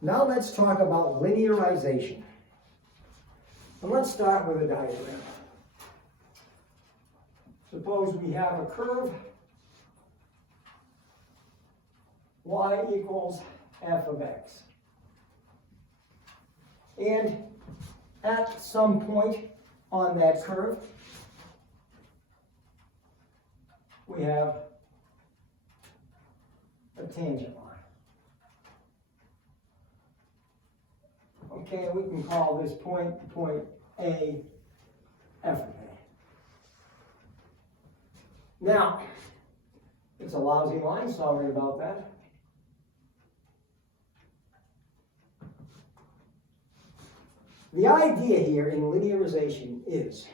Now let's talk about linearization. And let's start with a diagram. Suppose we have a curve y equals f of x. And at some point on that curve, we have a tangent line. Okay, we can call this point A, f of A. Now, it's a lousy line, sorry about that. The idea here in linearization is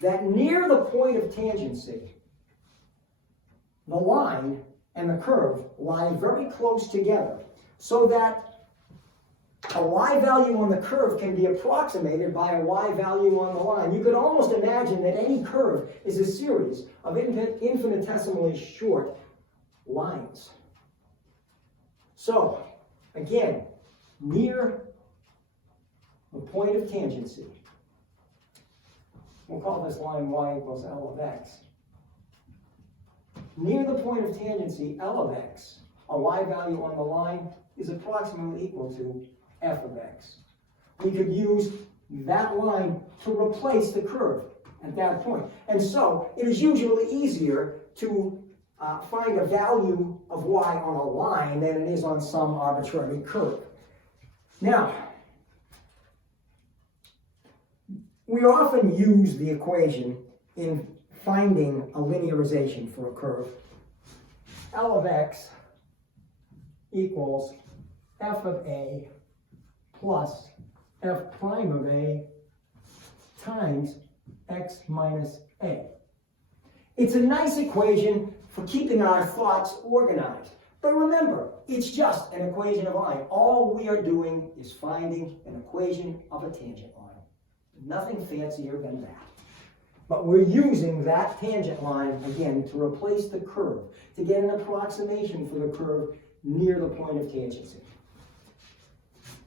that near the point of tangency, the line and the curve lie very close together, so that a y value on the curve can be approximated by a y value on the line. You could almost imagine that any curve is a series of infinitesimally short lines. So, again, near the point of tangency, we'll call this line y equals L of x. Near the point of tangency, L of x, a y value on the line, is approximately equal to f of x. We could use that line to replace the curve at that point. And so it is usually easier to find a value of y on a line than it is on some arbitrary curve. Now, we often use the equation in finding a linearization for a curve. L of x equals f of a plus f prime of a times x minus a. It's a nice equation for keeping our thoughts organized. But remember, it's just an equation of line. All we are doing is finding an equation of a tangent line. Nothing fancier than that. But we're using that tangent line, again, to replace the curve, to get an approximation for the curve near the point of tangency.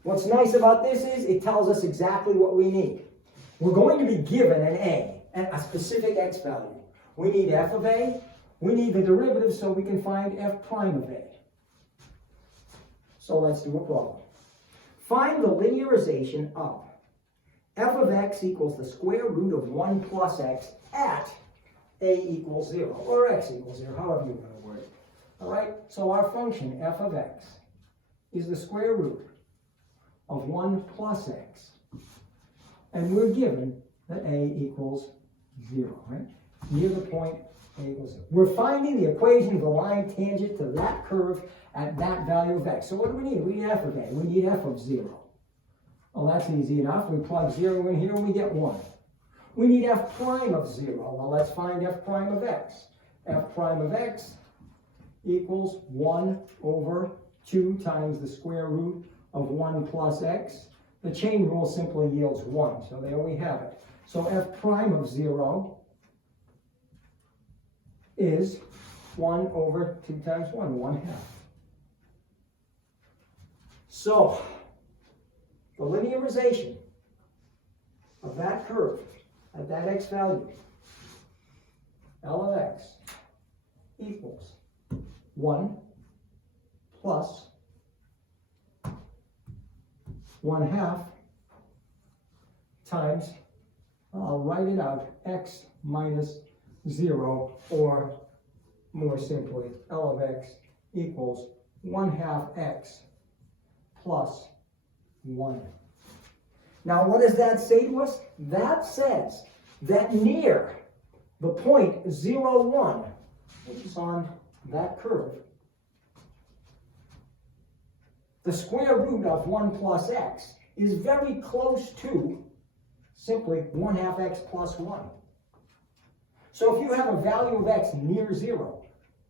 What's nice about this is it tells us exactly what we need. We're going to be given an a specific x value. We need f of a. We need the derivative so we can find f prime of a. So let's do a problem. Find the linearization of f of x equals the square root of 1 plus x at a equals 0, or x equals 0, however you want to word it. All right, so our function f of x is the square root of 1 plus x. And we're given that a equals 0, right? Near the point a equals 0. We're finding the equation of the line tangent to that curve at that value of x. So what do we need? We need f of a. We need f of 0. Well, that's easy enough. We plug 0 in here and we get 1. We need f prime of 0. Well, let's find f prime of x. F prime of x equals 1 over 2 times the square root of 1 plus x. The chain rule simply yields 1, so there we have it. So f prime of 0 is 1 over 2 times 1, 1/2. So, the linearization of that curve at that x value, L of x, equals 1 plus 1/2 times, I'll write it out, x minus 0, or more simply, L of x equals 1/2 x plus 1. Now, what does that say to us? That says that near the point 0, 1, which is on that curve, the square root of 1 plus x is very close to simply 1/2 x plus 1. So if you have a value of x near 0,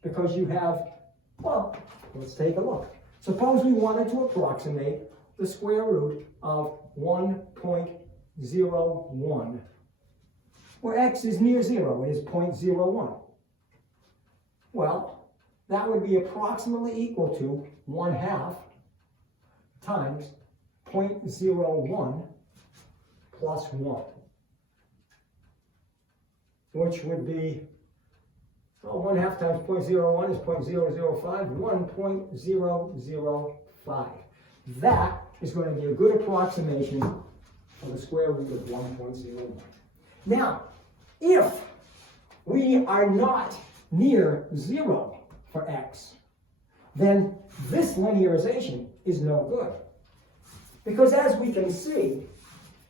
because you have, well, let's take a look. Suppose we wanted to approximate the square root of 1.01, where x is near 0, it is 0.01. Well, that would be approximately equal to 1/2 times 0.01 plus 1, which would be, well, 1/2 times 0.01 is 0.005, 1.005. That is going to be a good approximation for the square root of 1.01. Now, if we are not near 0 for x, then this linearization is no good. Because as we can see,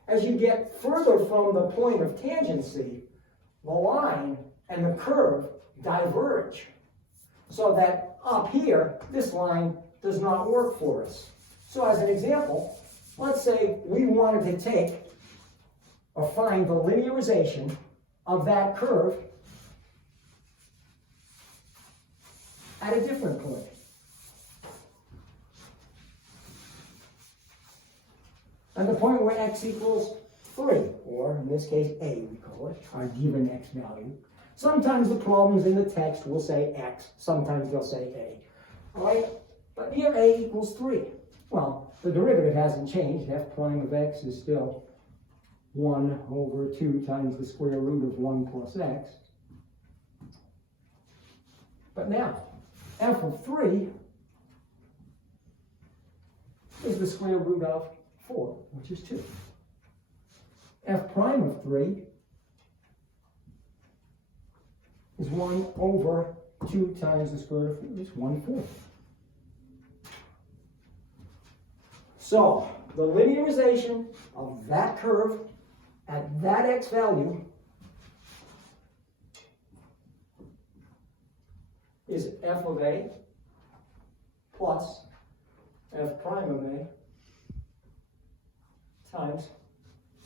as you get further from the point of tangency, the line and the curve diverge. So that up here, this line does not work for us. So as an example, let's say we wanted to take or find the linearization of that curve at a different point. And the point where x equals 3, or in this case a, we call it, our given x value. Sometimes the problems in the text will say x, sometimes they'll say a. All right? But here a equals 3. Well, the derivative hasn't changed. F prime of x is still 1 over 2 times the square root of 1 plus x. But now, f of 3 is the square root of 4, which is 2. F prime of 3 is 1 over 2 times the square root of 4, which is 1/4. So, the linearization of that curve at that x value is f of a plus f prime of a times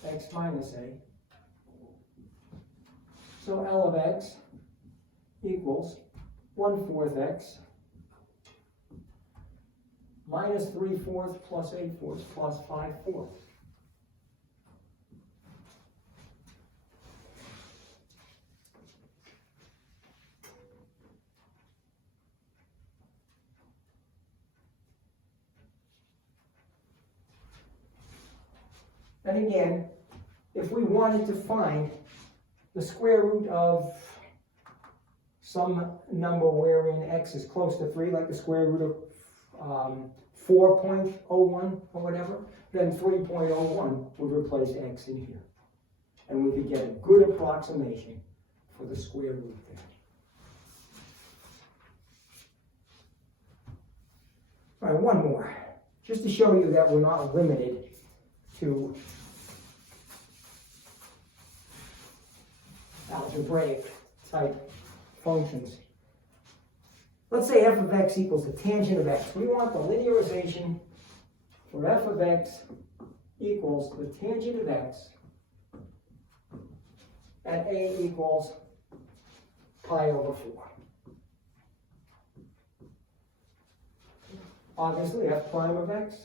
x minus a. So L of x equals 1/4 x minus 3/4 plus 8/4 plus 5/4. And again, if we wanted to find the square root of some number wherein x is close to 3, like the square root of 4.01 or whatever, then 3.01 would replace x in here. And we could get a good approximation for the square root there. All right, one more, just to show you that we're not limited to algebraic type functions. Let's say f of x equals the tangent of x. We want the linearization for f of x equals the tangent of x at a equals pi over 4. Obviously, f prime of x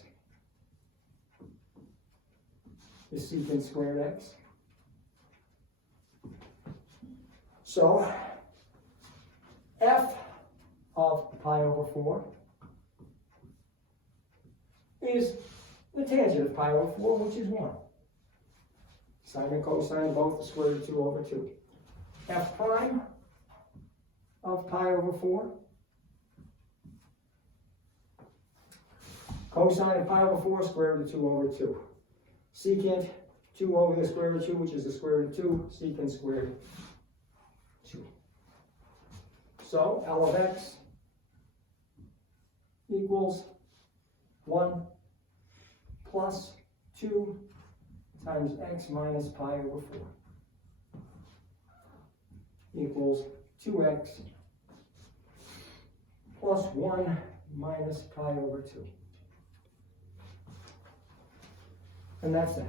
is secant squared x. So, f of pi over 4 is the tangent of pi over 4, which is 1. Sine and cosine both the square root of 2 over 2. F prime of pi over 4, cosine of pi over 4, square root of 2 over 2. Secant 2 over the square root of 2, which is the square root of 2, secant squared 2. So L of x equals 1 plus 2 times x minus pi over 4 equals 2x plus 1 minus pi over 2. And that's that.